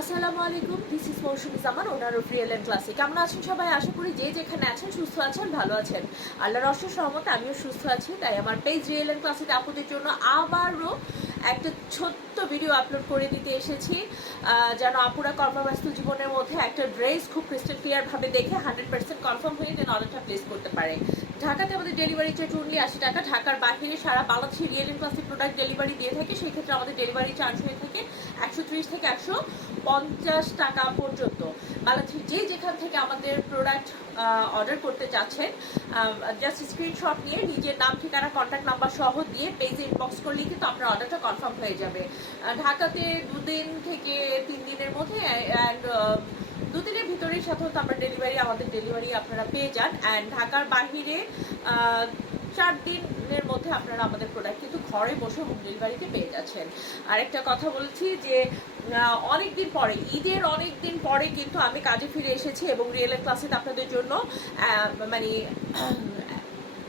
আসসালামু আলাইকুম, this is Mousumi Zaman, owner of Real and Classic. কেমন আছেন সবাই? আশা করি যে যেখানে আছেন সুস্থ আছেন, ভালো আছেন। আল্লাহর অশেষ রহমতে আমিও সুস্থ আছি। তাই আমার পেজ রিয়েল এন্ড ক্লাসিক আপুদের জন্য আবারও একটা ছোট্ট ভিডিও আপলোড করে দিতে এসেছি, যেন আপুরা কর্মব্যস্ত জীবনের মধ্যে একটা ড্রেস খুব ক্রিস্টাল ক্লিয়ারভাবে দেখে 100% কনফার্ম হয়ে দেন অর্ডারটা প্লেস করতে পারে। ঢাকাতে আমাদের ডেলিভারি চার্জ অনলি 80 টাকা। ঢাকার বাহিরে সারা বাংলাদেশে Real and Classic product delivery দিয়ে থাকে। সেই ক্ষেত্রে আমাদের ডেলিভারি চার্জ হয়ে থাকে 130 থেকে 150 টাকা পর্যন্ত। বাংলাদেশের যে যেখান থেকে আমাদের প্রোডাক্ট অর্ডার করতে চাচ্ছেন, জাস্ট স্ক্রিনশট নিয়ে নিজের নাম, ঠিকানা, কন্ট্যাক্ট নাম্বার সহ দিয়ে পেজে ইনবক্স করলেই কিন্তু আপনার অর্ডারটা কনফার্ম হয়ে যাবে। ঢাকাতে 2 দিন থেকে 3 দিনের মধ্যে অ্যান্ড 2 দিনের ভিতরেই সাধারণত আমরা আমাদের ডেলিভারি আপনারা পেয়ে যান। অ্যান্ড ঢাকার বাহিরে 4 দিনের মধ্যে আপনারা আমাদের প্রোডাক্ট কিন্তু ঘরে বসে হোম ডেলিভারিতে পেয়ে যাচ্ছেন। আরেকটা কথা বলছি যে অনেকদিন পরে, ঈদের অনেকদিন পরে কিন্তু আমি কাজে ফিরে এসেছি এবং রিয়েল ক্লাসে আপনাদের জন্য মানে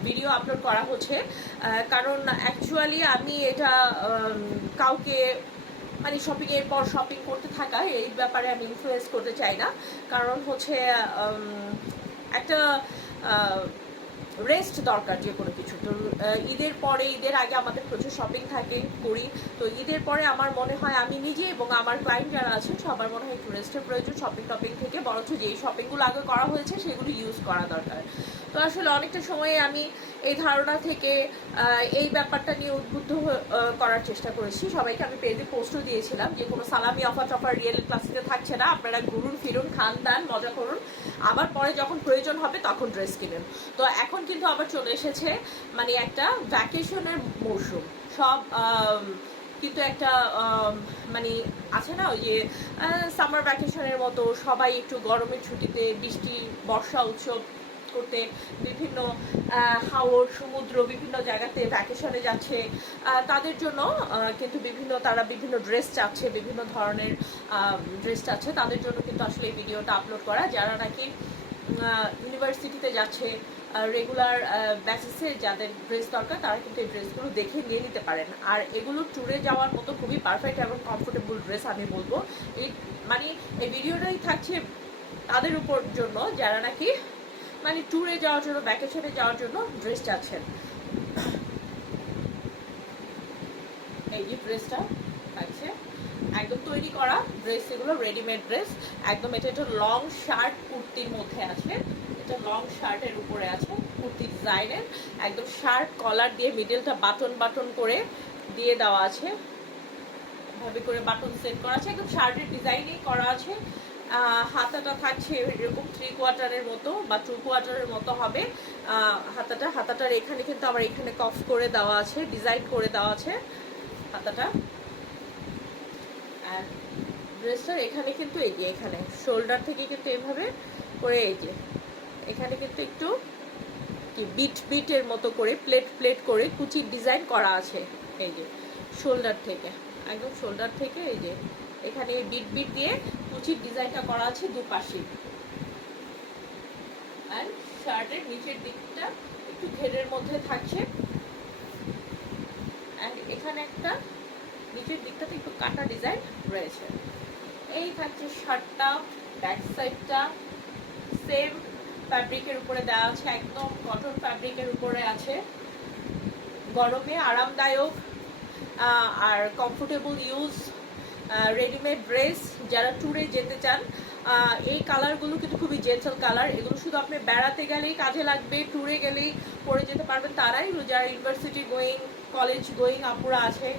ভিডিও আপলোড করা হচ্ছে। কারণ অ্যাকচুয়ালি আমি এটা কাউকে মানে শপিংয়ের পর শপিং করতে থাকা এই ব্যাপারে আমি ইনফ্লুয়েন্স করতে চাই না। কারণ হচ্ছে একটা রেস্ট দরকার যে কোনো কিছু। তো ঈদের পরে, ঈদের আগে আমাদের প্রচুর শপিং করি। তো ঈদের পরে আমার মনে হয় আমি নিজে এবং আমার ক্লায়েন্ট যারা আছেন সবার মনে হয় একটু রেস্টের প্রয়োজন শপিং থেকে, বরঞ্চ যেই শপিংগুলো আগে করা হয়েছে সেগুলো ইউজ করা দরকার। তো আসলে অনেকটা সময়ে আমি এই ধারণা থেকে এই ব্যাপারটা নিয়ে উদ্বুদ্ধ করার চেষ্টা করেছি। সবাইকে আমি পেজে পোস্টও দিয়েছিলাম যে কোনো সালামি অফার রিয়েল ক্লাসিতে থাকছে না, আপনারা ঘুরুন ফিরুন, খান দান, মজা করুন, আবার পরে যখন প্রয়োজন হবে তখন ড্রেস কিনুন। তো এখন কিন্তু আবার চলে এসেছে মানে একটা ভ্যাকেশনের মৌসুম। সব কিন্তু একটা মানে আছে না ওই যে সামার ভ্যাকেশনের মতো সবাই একটু গরমের ছুটিতে বৃষ্টি বর্ষা উৎসব করতে বিভিন্ন হাওর, সমুদ্র, বিভিন্ন জায়গাতে ভ্যাকেশনে যাচ্ছে। তাদের জন্য কিন্তু তারা বিভিন্ন ড্রেস চাচ্ছে, বিভিন্ন ধরনের ড্রেস চাচ্ছে। তাদের জন্য কিন্তু আসলে এই ভিডিওটা আপলোড করা, যারা নাকি ইউনিভার্সিটিতে যাচ্ছে রেগুলার বেসিসে, যাদের ড্রেস দরকার তারা কিন্তু এই ড্রেসগুলো দেখে নিয়ে নিতে পারেন। আর এগুলো ট্যুরে যাওয়ার মতো খুবই পারফেক্ট এবং কমফোর্টেবল ড্রেস আমি বলবো। মানে এই ভিডিওটাই থাকছে তাদের উপর জন্য যারা নাকি মানে ট্যুরে যাওয়ার জন্য, ভ্যাকেশনে যাওয়ার জন্য ড্রেস চাচ্ছেন। এই যে ড্রেসটা থাকছে একদম তৈরি করা ড্রেস, এগুলো রেডিমেড ড্রেস একদম। এটা একটা লং শার্ট কুর্তির মধ্যে আছে, এটা লং শার্টের উপরে আছে কুর্তি ডিজাইনের, একদম শার্ট কলার দিয়ে মিডলটা বাটন করে দিয়ে দেওয়া আছে, ভাবে করে বাটন সেট করা আছে, একদম শার্টের ডিজাইনেই করা আছে। হাতাটা থাকছে এরকম 3/4 মতো বা 2/4 মতো হবে হাতাটার এখানে কিন্তু আবার এখানে কফ করে দেওয়া আছে, ডিজাইন করে দেওয়া আছে হাতাটা। আর ড্রেসটার এখানে কিন্তু এই যে এখানে শোল্ডার থেকে কিন্তু এইভাবে করে এই যে এখানে কিন্তু একটু বিটের মতো করে প্লেট করে কুচির ডিজাইন করা আছে। এই যে শোল্ডার থেকে, একদম শোল্ডার থেকে এই যে এখানে বিট দিয়ে কুচির ডিজাইনটা করা আছে দুপাশে। আর শার্টের নিচের দিকটা একটু ঘেরের মধ্যে থাকছে। আর এখানে একটা নিচের দিকটাতে একটু কাটা ডিজাইন রয়েছে। এই থাকছে শার্টটা, ব্যাক সাইডটা সেম ফ্যাব্রিকের উপরে দেওয়া আছে, একদম কটন ফ্যাব্রিকের উপরে আছে। গরমে আরামদায়ক আর কমফোর্টেবল ইউজ রেডিমেড ড্রেস যারা ট্যুরে যেতে চান। এই কালারগুলো কিন্তু খুবই জেন্টাল কালার, এগুলো শুধু আপনি বেড়াতে গেলেই কাজে লাগবে, ট্যুরে গেলেই পরে যেতে পারবেন তারাই, যারা ইউনিভার্সিটি গোয়িং, কলেজ গোয়িং আপুরা আছে,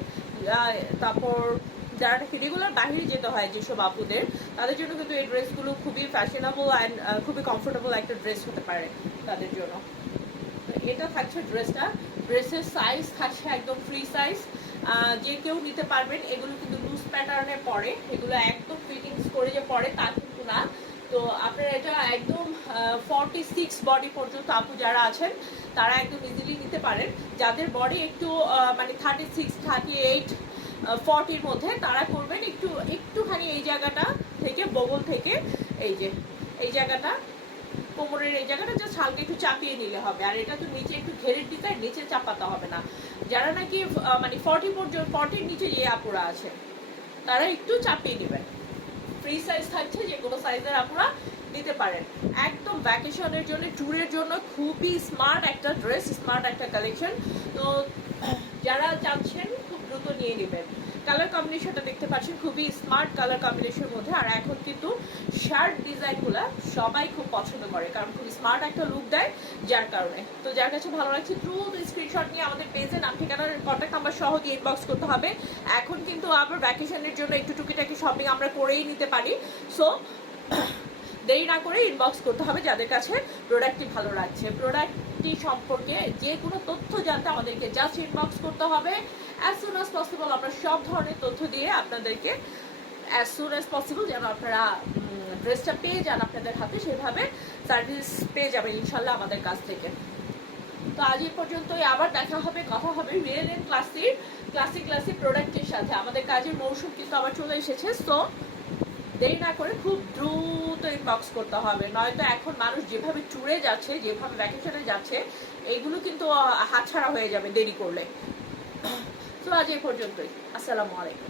তারপর যারা নাকি রেগুলার বাহিরে যেতে হয় যেসব আপুদের, তাদের জন্য কিন্তু এই ড্রেসগুলো খুবই ফ্যাশনেবল অ্যান্ড খুবই কমফোর্টেবল একটা ড্রেস হতে পারে তাদের জন্য। তো এটা থাকছে ড্রেসটা, ড্রেসের সাইজ থাকছে একদম ফ্রি সাইজ, যে কেউ নিতে পারবেন। এগুলো কিন্তু লুজ প্যাটার্নে পরে, এগুলো একদম ফিটিংস করে যে পরে তা কিন্তু না। তো আপনারা এটা একদম 46 বডি পর্যন্ত আপু যারা আছেন তারা একদম ইজিলি নিতে পারেন। যাদের বডি একটু মানে 36, 38, 40-র মধ্যে, তারা করবেন একটুখানি এই জায়গাটা থেকে, বগল থেকে এই যে এই জায়গাটা, কোমরের এই জায়গাটা জাস্ট হালকা একটু চাপিয়ে নিলে হবে। আর এটা তো নিচে একটু ঘেরের ডিজাইন, নিচে চাপাতে হবে না। যারা নাকি মানে 40 পর্যন্ত, 40-র নিচে যে আপুরা আছে তারা একটু চাপিয়ে নেবেন। ফ্রি সাইজ থাকছে, যে কোনো সাইজের আপনারা নিতে পারেন। একদম ভ্যাকেশনের জন্য, ট্যুরের জন্য খুবই স্মার্ট একটা ড্রেস, স্মার্ট একটা কালেকশন। তো যারা চাচ্ছেন খুব দ্রুত নিয়ে নেবেন। কালার কম্বিনেশনটা দেখতে পাচ্ছেন, খুবই স্মার্ট কালার কম্বিনেশনের মধ্যে। আর এখন কিন্তু শার্ট ডিজাইনগুলো সবাই খুব পছন্দ করে, কারণ খুব স্মার্ট একটা লুক দেয়, যার কারণে। তো যার কাছে ভালো লাগছে দ্রুত স্ক্রিনশট নিয়ে আমাদের পেজে নাম, ঠিকানার, কন্ট্যাক্ট নাম্বার সহ দিয়ে ইনবক্স করতে হবে। এখন কিন্তু আবার ভ্যাকেশনের জন্য একটু টুকিটাকি শপিং আমরা করেই নিতে পারি। সো দেরি না করে ইনবক্স করতে হবে যাদের কাছে প্রোডাক্টটি ভালো লাগছে। প্রোডাক্টটি সম্পর্কে যে কোনো তথ্য জানতে আমাদেরকে জাস্ট ইনবক্স করতে হবে। অ্যাজ সুন অ্যাজ পসিবল আমরা সব ধরনের তথ্য দিয়ে আপনাদেরকে অ্যাজ সুন অ্যাজ পসিবল যেন আপনারা ড্রেসটা পেয়ে যান আপনাদের হাতে, সেভাবে সার্ভিস পেয়ে যাবেন ইনশাল্লাহ আমাদের কাছ থেকে। তো আজ এই পর্যন্তই, আবার দেখা হবে, কথা হবে রিয়েল এন্ড ক্লাসিক প্রোডাক্টের সাথে। আমাদের কাজের মৌসুম কিন্তু আবার চলে এসেছে। সো দেরি না করে খুব দ্রুত ইনবক্স করতে হবে, নয়তো এখন মানুষ যেভাবে ট্যুরে যাচ্ছে, যেভাবে ভ্যাকেশনে যাচ্ছে, এইগুলো কিন্তু হাতছাড়া হয়ে যাবে দেরি করলে। তো আজ এই পর্যন্তই, আসসালামু আলাইকুম।